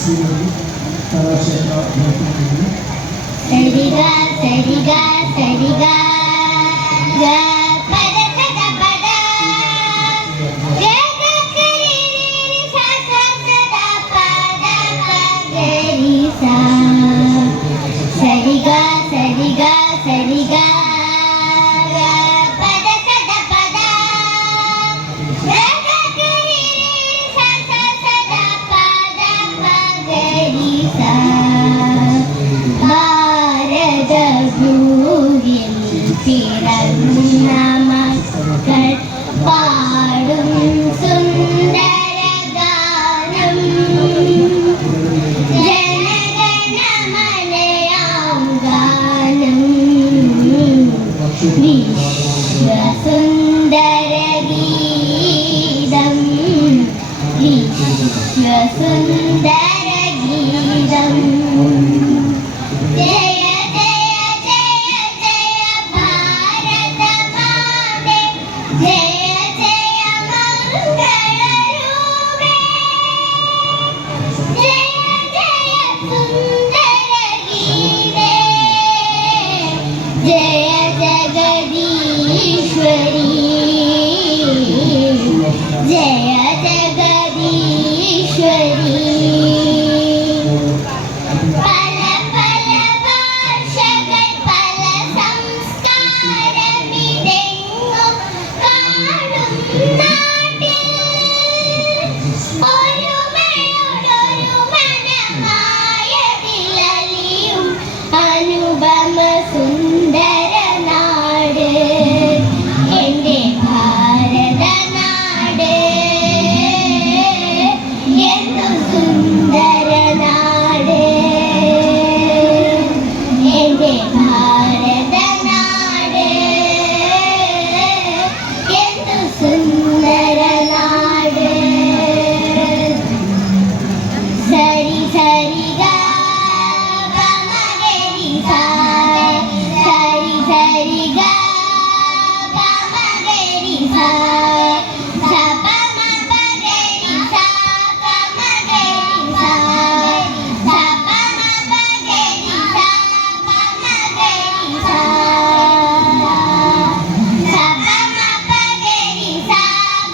ശ്രീമതി കലാക്ഷേത്ര നടത്തുന്നു. സരിഗ സരിഗ സരിഗ ഗ പദ സദ പദ ഗ ഗ രി സ സ സദ പദ പഗരി സ സരിഗ സരിഗ സരിഗ ഗ പദ സദ പദ ഗ ഗ രി സ സ സദ പദ പഗരി സ ഭൂവിൽ പിറന്ന മക്കൾ പാടും സുന്ദര ഗാനം ജനഗണമനയാം ഗാനം വിശ്വസുന്ദര ഗീതം വിശ്വസുന്ദര ഗീതം जय जगदीश्वरी जय जगदीश्वरी पल पल भाषകൾ പല സംസ്കാരമിതെങ്ങും കാണും നാട്ടിൽ ഒരുമയോടൊരു മനമായ വിലലിയും അനുപമ സുന്ദര നാട് എൻ്റെ ഭാരത നാട് എന്തു സുന്ദര നാട് എൻ്റെ ഭാരത നാട് എന്തു സുന്ദര നാട് സരി സരി ഗ ഗമഗരി സ സരി സരി ഗ ഗമഗരി സ സ പ മ പ ഗരി സ ഗമഗരി സ സ പ മ പ ഗരി സ ഗമഗരി സ സ പ മ പ ഗരി സ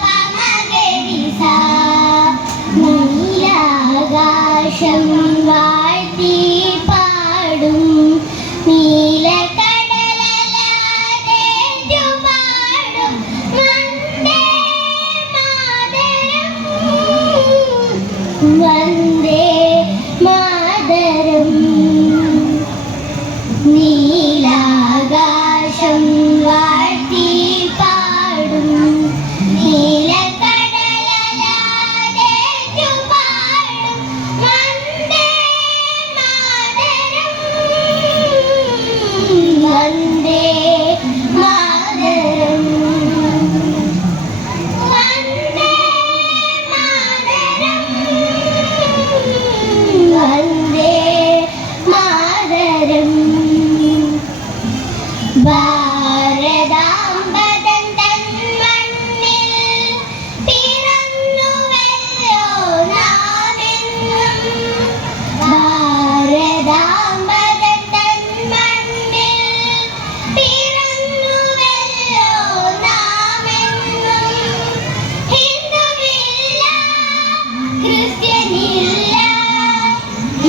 ഗമഗരി സ നീലാകാശം വാഴ്ത്തി പാടും നീലക്കടലല്ലാതെ പാടും വന്ദേ മാതരം നീലാകാശം വാഴ്ത്തി പാടും നീലക്കടലല്ലാതെ പാടും വന്ദേ മാതരം വന്ദേ മാതരം വന്ദേ മാതരം വന്ദേ മാതരം ഭാരതാംബതൻ തൻ മണ്ണിൽ പിറന്നുവല്ലോ നാമെന്നും ഭാരതാംബതൻ തൻ മണ്ണിൽ പിറന്നുവല്ലോ നാമെന്നും ഹിന്ദുവില്ല ക്രിസ്ത്യനില്ല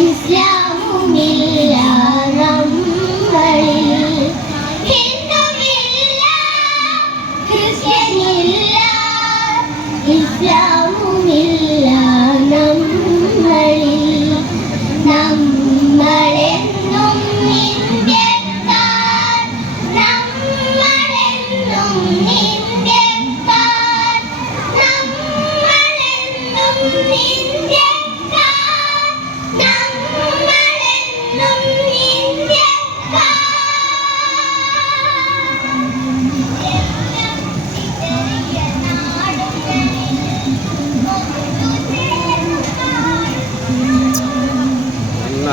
ഇസ്ലാമുമില്ല നമ്മളിൽ ഹിന്ദുവില്ല ക്രിസ്ത്യനില്ല ഇസ്ലാമുമില്ല നമ്മളിൽ നമ്മളെന്നും ഇന്ത്യക്കാർ നമ്മളെന്നും ഇന്ത്യക്കാർ നമ്മളെന്നും ഇന്ത്യക്കാർ നമ്മളെന്നും ഇന്ത്യക്കാർ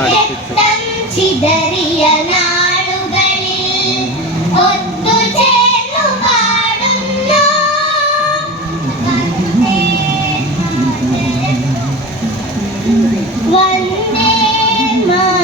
രക്തം ചിതറിയ നാളുകളിൽ ഒത്തുചേർന്നു പാടുന്നു വന്ദേ ma